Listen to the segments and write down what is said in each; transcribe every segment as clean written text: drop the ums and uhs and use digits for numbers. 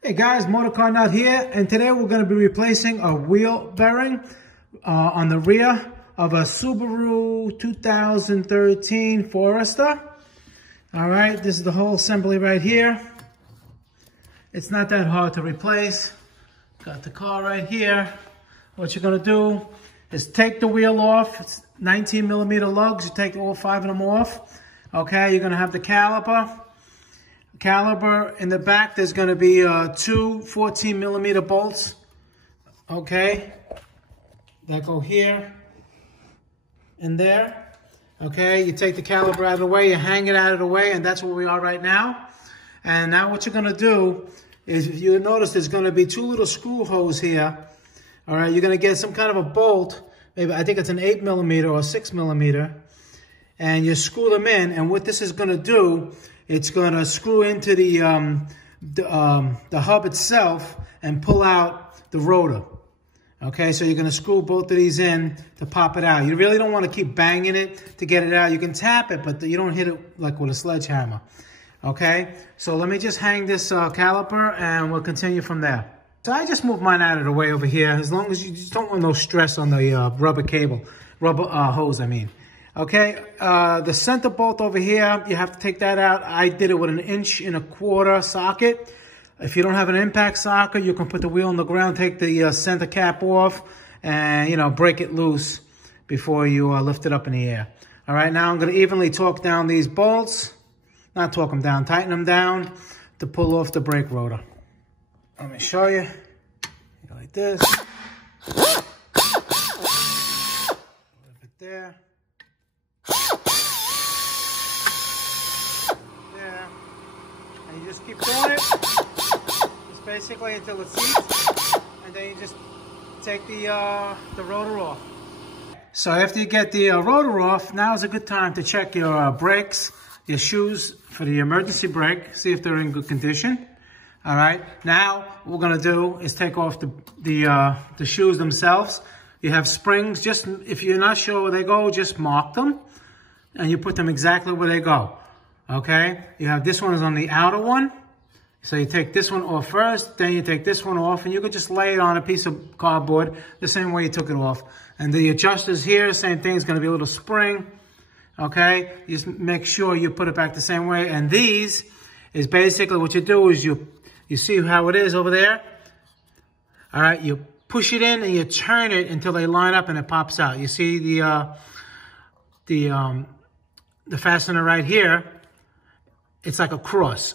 Hey guys, MotorCarNut here, and today we're going to be replacing a wheel bearing on the rear of a Subaru 2013 Forester. All right, this is the whole assembly right here. It's not that hard to replace. Got the car right here. What you're going to do is take the wheel off. It's 19mm lugs. You take all 5 of them off. Okay, you're going to have the caliper. In the back, there's going to be 2 14mm bolts, okay, that go here and there. Okay, you take the caliper out of the way, you hang it out of the way, and that's where we are right now. And now what you're going to do is, if you notice, there's going to be 2 little screw holes here. All right, you're going to get some kind of a bolt, maybe I think it's an 8mm or 6mm, and you screw them in. And what this is going to do, it's going to screw into the hub itself and pull out the rotor. Okay, so you're going to screw both of these in to pop it out. You really don't want to keep banging it to get it out. You can tap it, but you don't hit it like with a sledgehammer. Okay, so let me just hang this caliper and we'll continue from there. So I just moved mine out of the way over here, as long as you just don't want no stress on the rubber hose, I mean. Okay, the center bolt over here, you have to take that out. I did it with an 1¼ inch socket. If you don't have an impact socket, you can put the wheel on the ground, take the center cap off, and, you know, break it loose before you lift it up in the air. All right, now I'm going to evenly torque down these bolts. Not torque them down, tighten them down to pull off the brake rotor. Let me show you. Go like this. A little bit there. And you just keep doing it, just basically until it seats, and then you just take the rotor off. So after you get the rotor off, now is a good time to check your brakes, your shoes for the emergency brake, see if they're in good condition. All right, now what we're gonna do is take off the shoes themselves. You have springs, just if you're not sure where they go, just mark them, and you put them exactly where they go. Okay, you have this one is on the outer one. So you take this one off first, then you take this one off, and you could just lay it on a piece of cardboard the same way you took it off. And the adjusters here, same thing, it's gonna be a little spring. Okay, just make sure you put it back the same way. And these is basically what you do is you see how it is over there? All right, you push it in and you turn it until they line up and it pops out. You see the fastener right here? It's like a cross.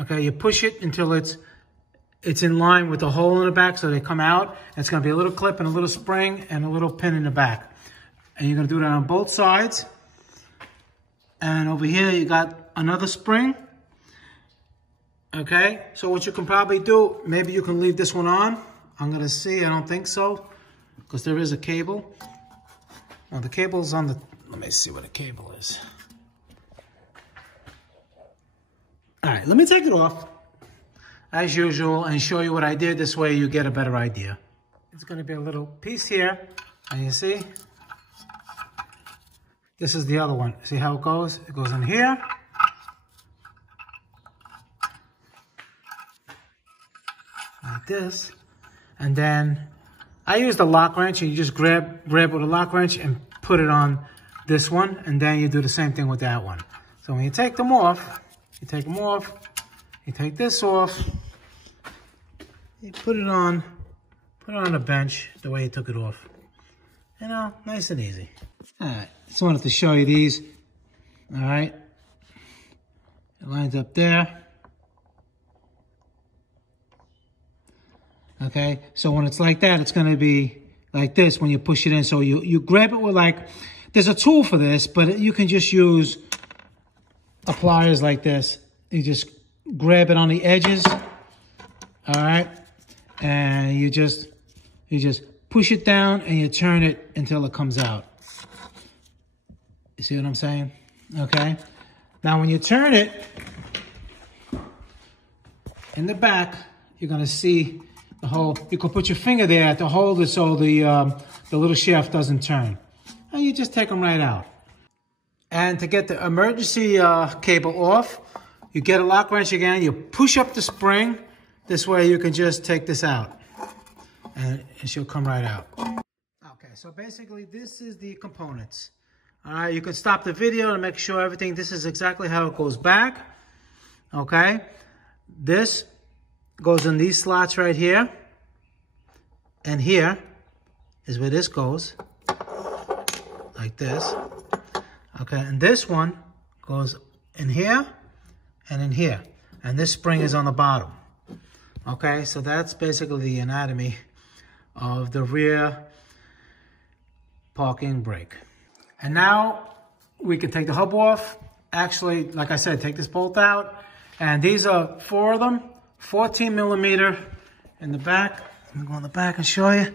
Okay, you push it until it's in line with the hole in the back, so they come out. It's going to be a little clip and a little spring and a little pin in the back. And you're going to do that on both sides. And over here you got another spring. Okay, so what you can probably do, maybe you can leave this one on. I'm going to see, I don't think so, because there is a cable. Now the cable's on the, let me see what the cable is. All right, let me take it off, as usual, and show you what I did. This way you get a better idea. It's going to be a little piece here, and you see? This is the other one. See how it goes? It goes in here. Like this. And then I used a lock wrench, and you just grab with a lock wrench and put it on this one, and then you do the same thing with that one. So when you take them off, you take them off, you take this off, you put it on a bench the way you took it off. You know, nice and easy. All right, just wanted to show you these. All right, it lines up there. Okay, so when it's like that, it's gonna be like this when you push it in. So you grab it with there's a tool for this, but you can just use pliers like this. You just grab it on the edges, all right, and you just push it down and you turn it until it comes out. You see what I'm saying? Okay. Now when you turn it in the back, you're gonna see the hole. You can put your finger there to hold it so the little shaft doesn't turn, and you just take them right out. And to get the emergency cable off, you get a lock wrench again, you push up the spring, This way you can just take this out and she'll come right out. Okay, so basically this is the components. All right, you can stop the video and make sure everything, this is exactly how it goes back. Okay, this goes in these slots right here. And here is where this goes, like this. Okay, and this one goes in here and in here. And this spring is on the bottom. Okay, so that's basically the anatomy of the rear parking brake. And now we can take the hub off. Actually, like I said, take this bolt out. And these are 4 of them, 14 millimeter in the back. Let me go on the back and show you.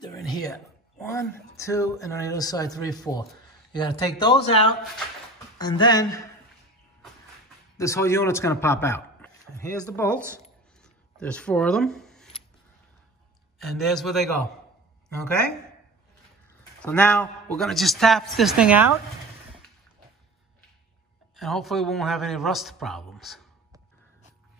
They're in here. 1, 2, and on the other side, 3, 4. You gotta take those out, and then this whole unit's gonna pop out. And here's the bolts. There's 4 of them. And there's where they go, okay? So now we're gonna just tap this thing out, and hopefully we won't have any rust problems.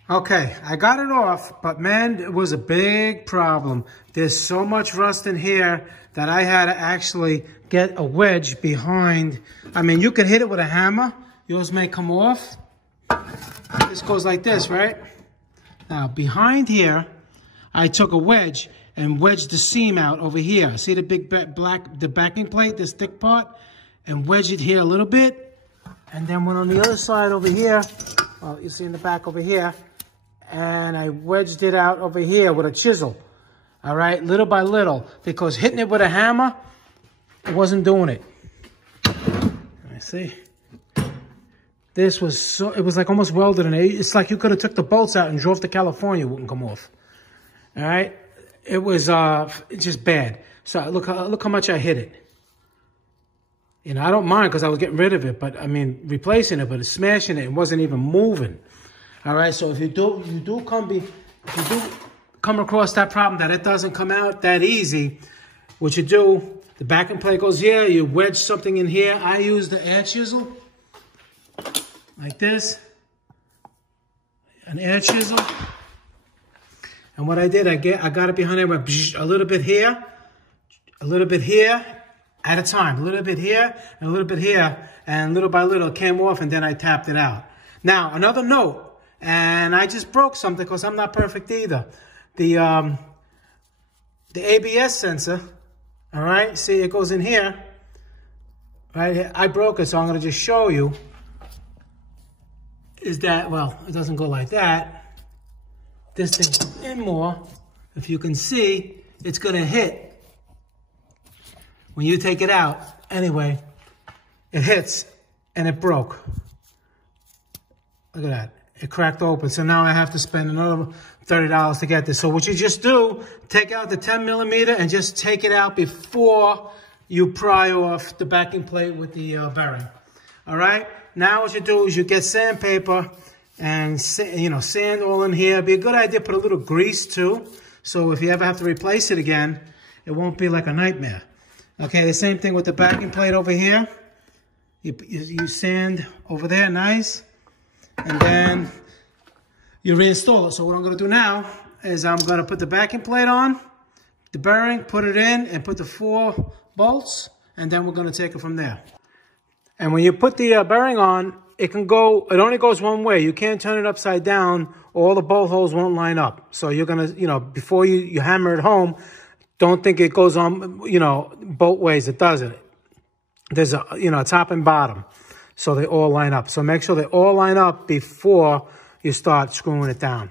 Okay, I got it off, but man, it was a big problem. There's so much rust in here that I had to actually get a wedge behind. I mean, you could hit it with a hammer. Yours may come off. This goes like this, right? Now, behind here, I took a wedge and wedged the seam out over here. See the big the backing plate, this thick part? And wedged it here a little bit. And then went on the other side over here. Well, you see in the back over here. And I wedged it out over here with a chisel. All right, little by little. Because hitting it with a hammer, it wasn't doing it. Let me see. This was so, it was like almost welded in it. It's like you could have took the bolts out and drove to California, it wouldn't come off. All right, it was just bad. So look how much I hit it. You know, I don't mind because I was getting rid of it, but I mean, replacing it, but smashing it, it wasn't even moving. All right, so if you do come across that problem that it doesn't come out that easy, what you do, the backing plate goes here, you wedge something in here. I use the air chisel, like this, an air chisel. And what I did, I got it behind there, went a little bit here, at a time, a little bit here, and a little bit here, and little by little it came off, and then I tapped it out. Now, another note, and I just broke something because I'm not perfect either. The ABS sensor, all right, see it goes in here, right here. I broke it, so I'm gonna just show you, is that, well, it doesn't go like that. This thing in more, if you can see, it's gonna hit when you take it out. Anyway, it hits and it broke. Look at that. It cracked open. So now I have to spend another $30 to get this. So what you just do, take out the 10 millimeter and just take it out before you pry off the backing plate with the bearing. All right. Now what you do is you get sandpaper and, sand all in here. It'd be a good idea to put a little grease too. So if you ever have to replace it again, it won't be like a nightmare. Okay. The same thing with the backing plate over here. You sand over there, nice. And then you reinstall it. So what I'm going to do now is I'm going to put the backing plate on, the bearing, put it in, and put the 4 bolts, and then we're going to take it from there. And when you put the bearing on, it only goes one way. You can't turn it upside down. All the bolt holes won't line up. So you're going to, before you hammer it home, don't think it goes on, both ways. It doesn't. There's a top and bottom. So they all line up. So make sure they all line up before you start screwing it down,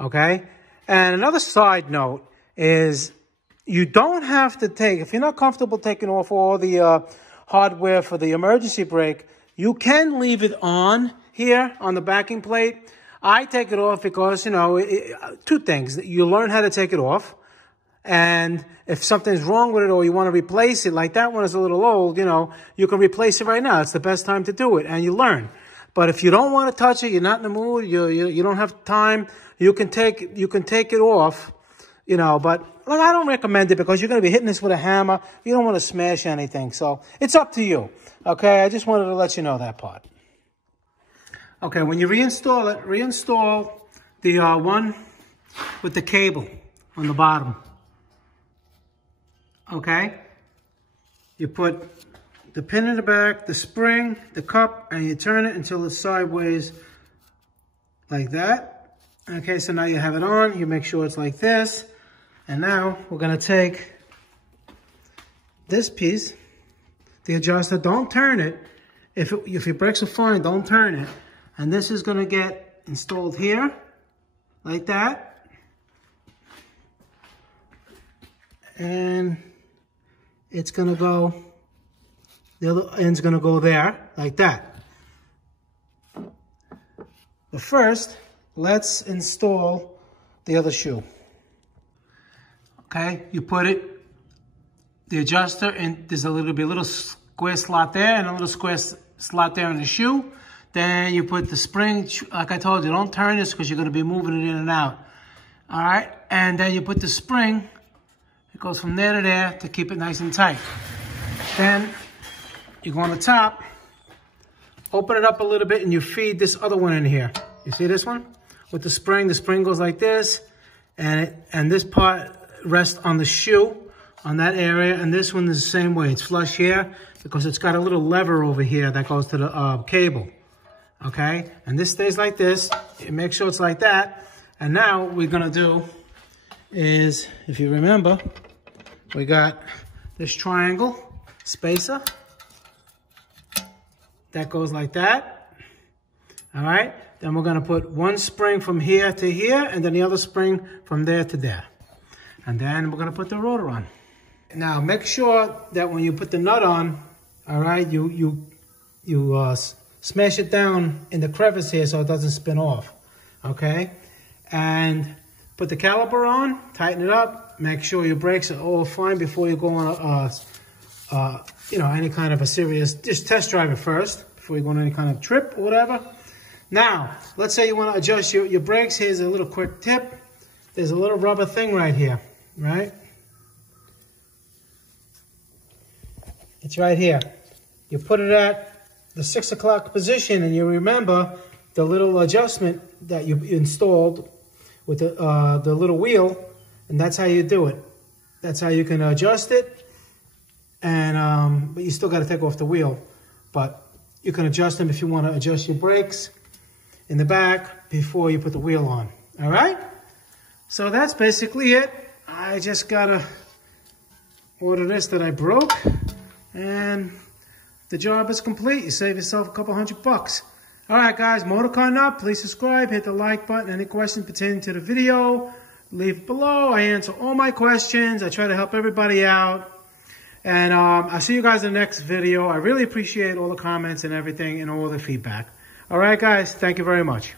okay? And another side note is you don't have to if you're not comfortable taking off all the hardware for the emergency brake, you can leave it on here on the backing plate. I take it off because, 2 things. You learn how to take it off. And if something's wrong with it or you want to replace it, like that one is a little old, you can replace it right now. It's the best time to do it, and you learn. But if you don't want to touch it, you're not in the mood, you don't have time, you can take it off, but like, I don't recommend it because you're going to be hitting this with a hammer. You don't want to smash anything. So it's up to you. Okay, I just wanted to let you know that part. Okay, when you reinstall it, reinstall the one with the cable on the bottom. Okay? You put the pin in the back, the spring, the cup, and you turn it until it's sideways like that. Okay, so now you have it on. You make sure it's like this. And now we're going to take this piece, the adjuster. Don't turn it. If your brakes are fine, don't turn it. And this is going to get installed here, like that. And it's going to go, the other end's going to go there, like that. But first, let's install the other shoe. Okay, you put it, the adjuster, and there's a little square slot there and a little square slot there in the shoe. Then you put the spring, like I told you, don't turn this because you're going to be moving it in and out. All right, and then you put the spring, it goes from there to there to keep it nice and tight. Then you go on the top, open it up a little bit, and you feed this other one in here. You see this one? With the spring goes like this, and this part rests on the shoe, on that area, and this one is the same way. It's flush here because it's got a little lever over here that goes to the cable. Okay, and this stays like this. You make sure it's like that. And now what we're gonna do is, if you remember, we got this triangle spacer that goes like that. All right, then we're gonna put one spring from here to here, and then the other spring from there to there. And then we're gonna put the rotor on. Now make sure that when you put the nut on, all right, you smash it down in the crevice here so it doesn't spin off, okay? And put the caliper on, tighten it up, make sure your brakes are all fine before you go on any kind of a serious, just test drive it first before you go on any kind of trip or whatever. Now, let's say you want to adjust your brakes. Here's a little quick tip. There's a little rubber thing right here, right? It's right here. You put it at the 6 o'clock position, and you remember the little adjustment that you installed with the little wheel, and that's how you do it. That's how you can adjust it, and but you still got to take off the wheel. But you can adjust them if you want to adjust your brakes in the back before you put the wheel on. All right? So that's basically it. I just got to order this that I broke, and the job is complete. You save yourself a couple $100. All right, guys, MotorCarNut, please subscribe, hit the like button. Any questions pertaining to the video, leave it below. I answer all my questions. I try to help everybody out. And I'll see you guys in the next video. I really appreciate all the comments and everything and all the feedback. All right, guys, thank you very much.